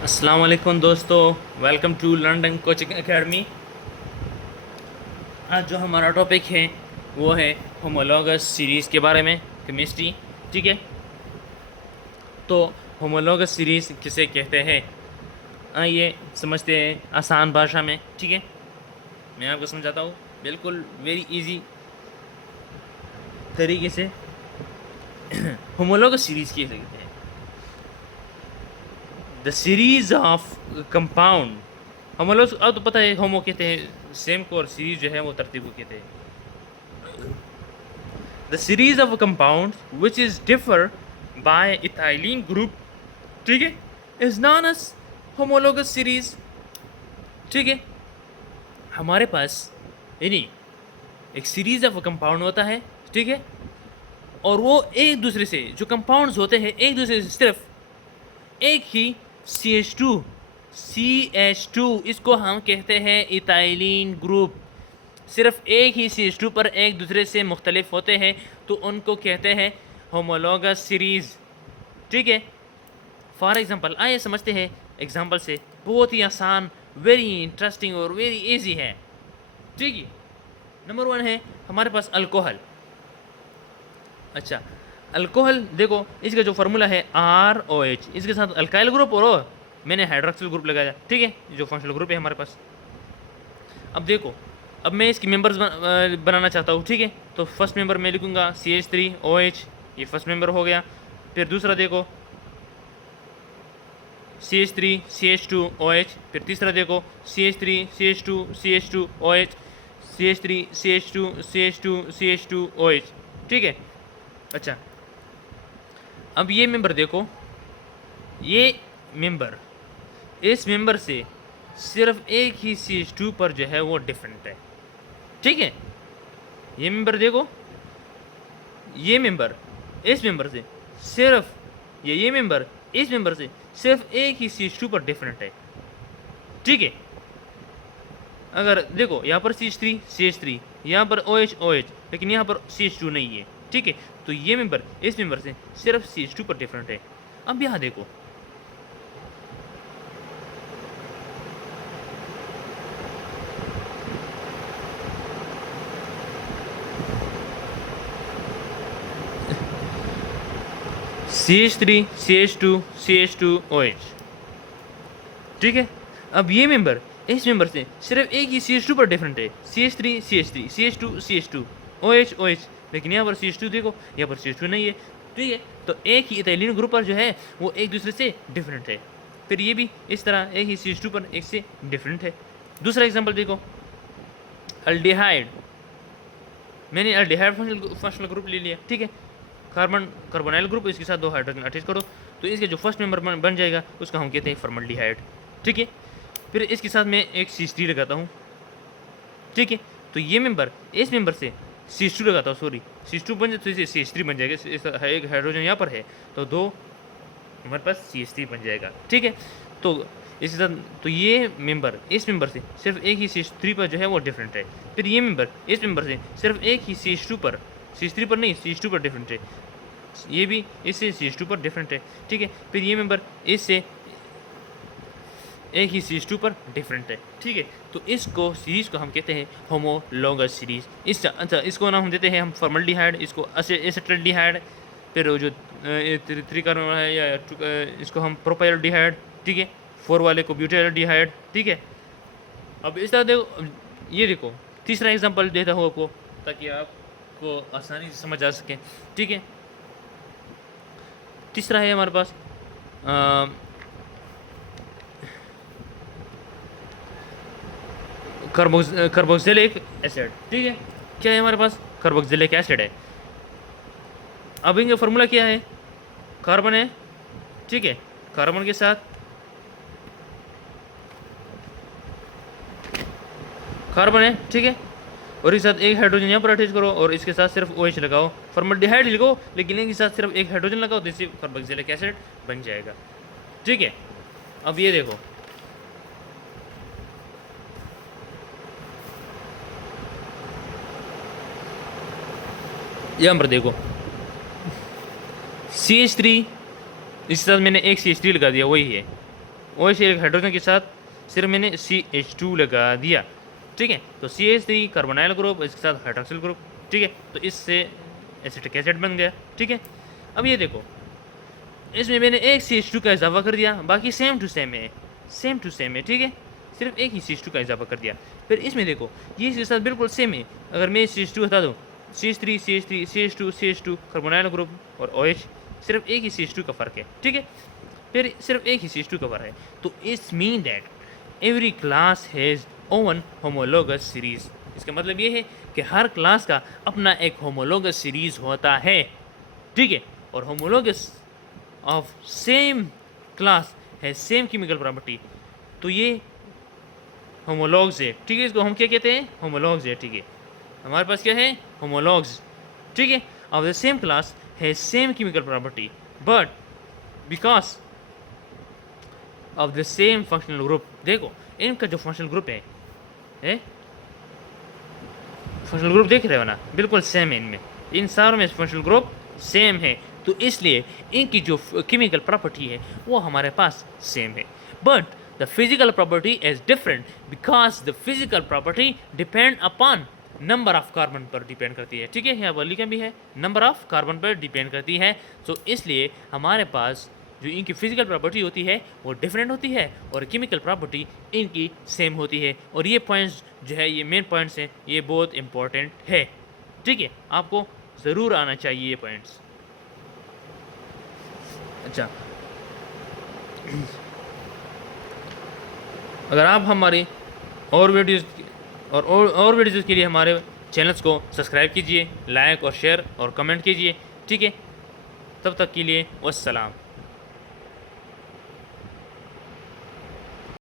अस्सलाम वालेकुम दोस्तों। Welcome to London coaching academy. आज जो हमारा टॉपिक है वो है होमोलॉगस सीरीज़ के बारे में, केमिस्ट्री। ठीक है, तो होमोलॉगस सीरीज़ किसे कहते हैं आइए समझते हैं आसान भाषा में। ठीक है, मैं आपको समझाता हूँ बिल्कुल वेरी इजी तरीके से। होमोलॉगस सीरीज़ किसे कहते हैं? The series of compound homologous. अब तो पता है होमो कहते हैं सेम को, और सीरीज जो है वो तरतीब को कहते हैं। The series of compounds which is differ by ethylene group, ठीक है, is known as homologous series। ठीक है, हमारे पास यानी एक सीरीज ऑफ कंपाउंड होता है, ठीक है, और वो एक दूसरे से जो कंपाउंड्स होते हैं एक दूसरे से सिर्फ एक ही CH2 इसको हम कहते हैं इथाइलिन ग्रुप। सिर्फ एक ही CH2 पर एक दूसरे से मुख्तलिफ होते हैं तो उनको कहते हैं होमोलॉगस सीरीज़। ठीक है, फॉर एग्ज़ाम्पल आइए समझते हैं एग्ज़ाम्पल से। बहुत ही आसान, वेरी इंटरेस्टिंग और वेरी इजी है। ठीक है, नंबर 1 है हमारे पास अल्कोहल। अच्छा, अल्कोहल देखो, इसका जो फार्मूला है ROH, इसके साथ अल्काइल ग्रुप और मैंने हाइड्रोक्सिल ग्रुप लगाया। ठीक है, जो फंक्शनल ग्रुप है हमारे पास। अब देखो, अब मैं इसकी मेंबर्स बनाना चाहता हूँ। ठीक है, तो फर्स्ट मेंबर मैं लिखूँगा CH3OH, ये फर्स्ट मेंबर हो गया। फिर दूसरा देखो CH3CH2OH, फिर तीसरा देखो CH3CH2CH2OH, CH3CH2CH2CH2OH। ठीक है, अच्छा, अब ये मेंबर देखो, ये मेंबर इस मेंबर से सिर्फ एक ही CH2 पर जो है वो डिफरेंट है। ठीक है, ये मेंबर देखो, ये मेंबर इस मेंबर से सिर्फ ये मेंबर इस मेंबर से सिर्फ एक ही CH2 पर डिफरेंट है। ठीक है, अगर देखो यहाँ पर CH3 यहाँ पर OH, लेकिन यहाँ पर CH2 नहीं है। ठीक है, तो ये मेंबर इस मेंबर से सिर्फ CH2 पर डिफरेंट है। अब यहाँ देखो, CH3CH2CH2OH। ठीक है, अब ये मेंबर इस मेंबर से सिर्फ एक ही CH2 पर डिफरेंट है, CH3 CH2 OH, लेकिन यहाँ पर CH2 देखो, यहाँ पर CH2 नहीं है। ठीक है, तो एक ही इथाइलिन ग्रुप पर जो है वो एक दूसरे से डिफरेंट है। फिर ये भी इस तरह एक ही CH2 पर एक से डिफरेंट है। दूसरा एग्जाम्पल देखो, अल्डिहाइड। मैंने अल्डिहाइड फंक्शनल ग्रुप ले लिया। ठीक है, कार्बोनाइल ग्रुप, इसके साथ 2 हाइड्रोजन अटैच करो तो इसके जो फर्स्ट मेंबर बन जाएगा उसका हम कहते हैं फॉर्मल्डिहाइड। ठीक है, फिर इसके साथ मैं एक CH3 लगाता हूँ। ठीक है, तो ये मेंबर इस मेंबर से CH2 लगाता हूँ, सॉरी CH2 बन जाए तो इसे CH3 बन जाएगा। एक हाइड्रोजन यहाँ पर है तो 2 हमारे पास CH3 बन जाएगा। ठीक है, तो इसके साथ तो ये मेंबर इस मेंबर से सिर्फ एक ही CH3 पर जो है वो डिफरेंट है। फिर ये मेंबर इस मेंबर से सिर्फ एक ही CH2 पर, CH3 पर नहीं CH2 पर डिफरेंट है। ये भी इससे CH2 पर डिफरेंट है। ठीक है, फिर ये मेंबर इससे एक ही CH2 पर डिफरेंट है। ठीक है, तो इसको सीरीज़ को हम कहते हैं होमोलॉगस सीरीज़। अच्छा, इसको नाम हम देते हैं हम फॉर्मल्डिहाइड, इसको एसिटल्डिहाइड। फिर वो जो 3 कार्बन है या इसको हम प्रोपाइल्डिहाइड। ठीक है, 4 वाले को ब्यूटाइल्डिहाइड। ठीक है, अब इस तरह देखो, ये देखो तीसरा एग्जांपल देता हूँ आपको ताकि आपको आसानी से समझ आ सके। ठीक है, तीसरा है हमारे पास कार्बोक्सिलिक एसिड। ठीक है, क्या है हमारे पास? कार्बोक्सिलिक एसिड है। अब इनका फार्मूला क्या है? कार्बन है। ठीक है, कार्बन के साथ कार्बन है। ठीक है, और इसके साथ एक हाइड्रोजन यहाँ पर अटैच करो और इसके साथ सिर्फ OH लगाओ, फॉर्मल्डिहाइड लिखो लेकिन इनके साथ सिर्फ एक हाइड्रोजन लगाओ तो इससे कार्बोक्सिलिक एसिड बन जाएगा। ठीक है, अब ये देखो, यहाँ पर देखो CH3, इसके साथ मैंने एक CH3 लगा दिया, वही है OH एक हाइड्रोजन के साथ सिर्फ मैंने CH2 लगा दिया, ठीक है। तो CH3 कार्बोनाइल ग्रुप, इसके साथ हाइड्रोक्सिल ग्रुप, ठीक है। तो इससे एसिटिक एसिड बन गया, ठीक है। अब ये देखो, इसमें मैंने एक CH2 का इजाफा कर दिया, बाकी सेम टू सेम है, सेम टू सेम है, ठीक है। सिर्फ एक ही CH2 का इजाफा कर दिया। फिर इसमें देखो, ये इसके साथ बिल्कुल सेम है। अगर मैं CH2 हटा दूँ, CH3 CH3 CH2 CH2 carbonyl group और OH, सिर्फ एक ही CH2 का फ़र्क है, ठीक है। फिर सिर्फ एक ही CH2 का फ़र्क है। तो it's mean that every class has oven homologous series. इसका मतलब ये है कि हर क्लास का अपना एक होमोलोगस सीरीज़ होता है, ठीक है। और होमोलोगस ऑफ सेम क्लास है सेम केमिकल प्रॉपर्टी, तो ये होमोलॉग्स है, ठीक है। इसको हम क्या कहते हैं? होमोलॉग्स है, ठीक है। हमारे पास क्या है? होमोलॉग्स, ठीक है, ऑफ द सेम क्लास है same chemical property, but because of the same functional group. देखो इनका जो फंक्शनल ग्रुप है, फंक्शनल ग्रुप देख रहे हो ना, बिल्कुल सेम है इनमें, इन सारों में फंक्शनल ग्रुप सेम है। तो इसलिए इनकी जो केमिकल प्रॉपर्टी है वो हमारे पास सेम है, but the physical property is different because the physical property depend upon number of carbon पर डिपेंड करती है, ठीक है। यहाँ पर लिखा भी है नंबर ऑफ कार्बन पर डिपेंड करती है। तो इसलिए हमारे पास जो इनकी फिजिकल प्रॉपर्टी होती है वो डिफरेंट होती है और केमिकल प्रॉपर्टी इनकी सेम होती है। और ये पॉइंट्स जो है, ये मेन पॉइंट्स हैं, ये बहुत इंपॉर्टेंट है, ठीक है। आपको ज़रूर आना चाहिए ये पॉइंट्स। अच्छा, अगर आप हमारी और वीडियोज़ और वीडियोज़ के लिए हमारे चैनल्स को सब्सक्राइब कीजिए, लाइक और शेयर और कमेंट कीजिए, ठीक है। तब तक के लिए वस्सलाम।